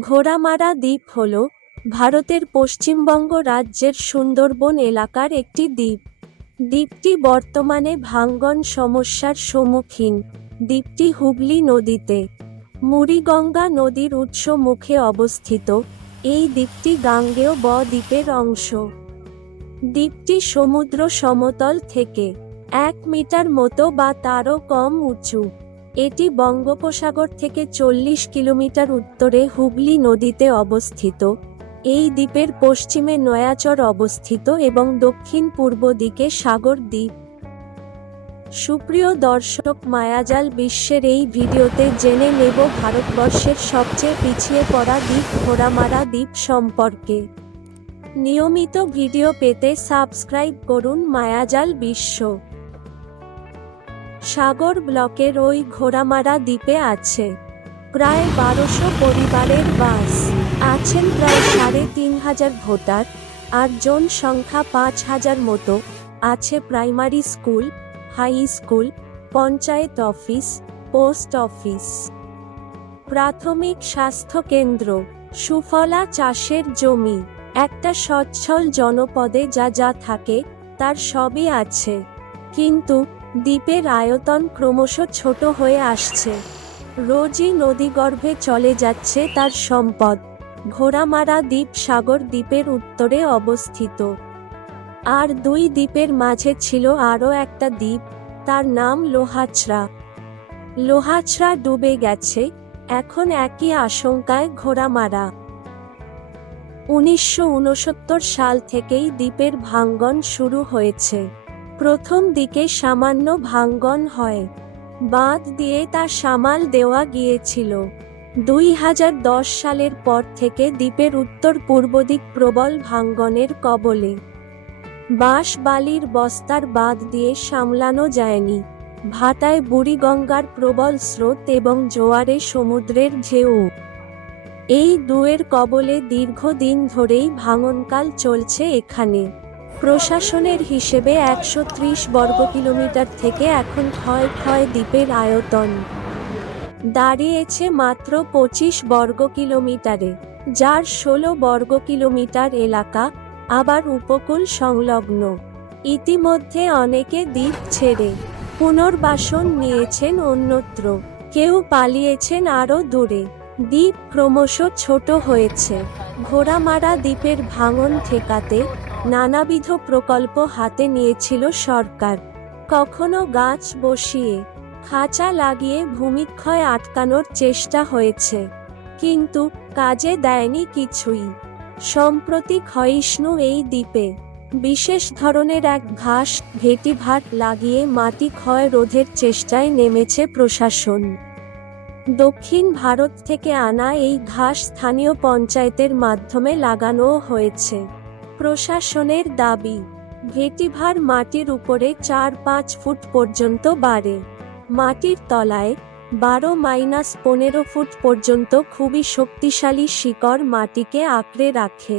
ঘোড়ামারা দ্বীপ হল ভারতের পশ্চিমবঙ্গ রাজ্যের সুন্দরবন এলাকার একটি দ্বীপ। দ্বীপটি বর্তমানে ভাঙ্গন সমস্যার সম্মুখীন। দ্বীপটি হুগলি নদীতে। মুড়িগঙ্গা নদীর উৎস মুখে অবস্থিত। এই দ্বীপটি গাঙ্গেয় ব দ্বীপের অংশ। দ্বীপটি সমুদ্র সমতল থেকে এক মিটার মতো বা তারও কম উঁচু। এটি বঙ্গোপসাগর থেকে চল্লিশ কিলোমিটার উত্তরে হুগলি নদীতে অবস্থিত। এই দ্বীপের পশ্চিমে নয়াচর অবস্থিত এবং দক্ষিণ পূর্ব দিকে সাগর দ্বীপ। সুপ্রিয় দর্শক, মায়াজাল বিশ্বের এই ভিডিওতে জেনে নেব ভারতবর্ষের সবচেয়ে পিছিয়ে পড়া দ্বীপ ঘোড়ামারা দ্বীপ সম্পর্কে। নিয়মিত ভিডিও পেতে সাবস্ক্রাইব করুন মায়াজাল বিশ্ব। সাগর ব্লকের ওই ঘোড়ামারা দ্বীপে আছে। প্রায় বারোশো পরিবারের বাস। আছেন প্রায় সাড়ে তিন হাজার ভোটার আর জন সংখ্যা পাঁচ হাজার মতো। আছে primary school, high school, panchayat office, post office. প্রাথমিক স্বাস্থ্য কেন্দ্র, সুফলা চাষের জমি। একটা সচ্ছল জনপদে যা যা থাকে, তার সবই আছে। কিন্তু দ্বীপের আয়তন ক্রমশ ছোট হয়ে আসছে। রোজই নদীগর্ভে চলে যাচ্ছে তার সম্পদ। ঘোড়ামারা দ্বীপ সাগর দ্বীপের উত্তরে অবস্থিত। আর দুই দ্বীপের মাঝে ছিল আরও একটা দ্বীপ, তার নাম লোহাছড়া। লোহাছড়া ডুবে গেছে, এখন একই আশঙ্কায় ঘোড়ামারা। উনিশশো উনসত্তর সাল থেকেই দ্বীপের ভাঙ্গন শুরু হয়েছে। প্রথম দিকে সামান্য ভাঙ্গন হয়। বাঁধ দিয়ে তা সামাল দেওয়া গিয়েছিল। দুই হাজার দশ সালের পর থেকে দ্বীপের উত্তর পূর্ব দিক প্রবল ভাঙ্গনের কবলে। বাঁশ বালির বস্তার বাঁধ দিয়ে সামলানো যায়নি। ভাটায় বুড়িগঙ্গার প্রবল স্রোত এবং জোয়ারে সমুদ্রের ঢেউ। এই দুয়ের কবলে দীর্ঘদিন ধরেই ভাঙনকাল চলছে এখানে। প্রশাসনের হিসেবে একশো ত্রিশ বর্গ কিলোমিটার থেকে এখন ক্ষয় ক্ষয় দ্বীপের আয়তন। দাঁড়িয়েছে মাত্র পঁচিশ বর্গ কিলোমিটারে, যার ষোলো বর্গ কিলোমিটার এলাকা, আবার উপকূল সংলগ্ন। ইতিমধ্যে অনেকে দ্বীপ ছেড়ে পুনর্বাসন নিয়েছেন অন্যত্র। কেউ পালিয়েছেন আরও দূরে। দ্বীপ ক্রমশ ছোট হয়েছে। ঘোড়ামারা দ্বীপের ভাঙন ঠেকাতে নানাবিধ প্রকল্প হাতে নিয়েছিল সরকার। কখনো গাছ বসিয়ে, খাঁচা লাগিয়ে ভূমিক্ষয় আটকানোর চেষ্টা হয়েছে। কিন্তু কাজে দেয়নি কিছুই। সম্প্রতি ক্ষয়িষ্ণু এই দ্বীপে বিশেষ ধরনের এক ঘাস ভেটিভাট লাগিয়ে মাটি ক্ষয় রোধের চেষ্টায় নেমেছে প্রশাসন। দক্ষিণ ভারত থেকে আনা এই ঘাস স্থানীয় পঞ্চায়েতের মাধ্যমে লাগানোও হয়েছে। প্রশাসনের দাবি, ভেটিভার মাটির উপরে চার পাঁচ ফুট পর্যন্ত বাড়ে। মাটির তলায় বারো মাইনাস পনেরো ফুট পর্যন্ত খুবই শক্তিশালী শিকড় মাটিকে আঁকড়ে রাখে।